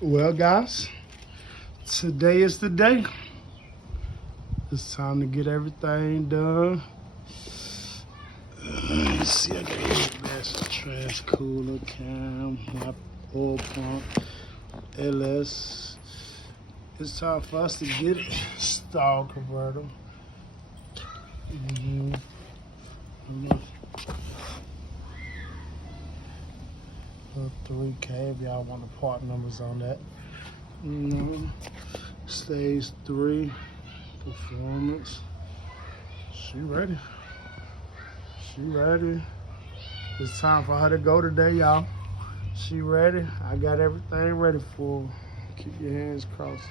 Well, guys, today is the day. It's time to get everything done. Let's see, I got a trash cooler, cam, oil pump, LS. It's time for us to get it. Stall converter. Little 3K if y'all want the part numbers on that. Stage 3 performance. She ready. She ready. It's time for her to go today, y'all. She ready. I got everything ready for her. Keep your hands crossed.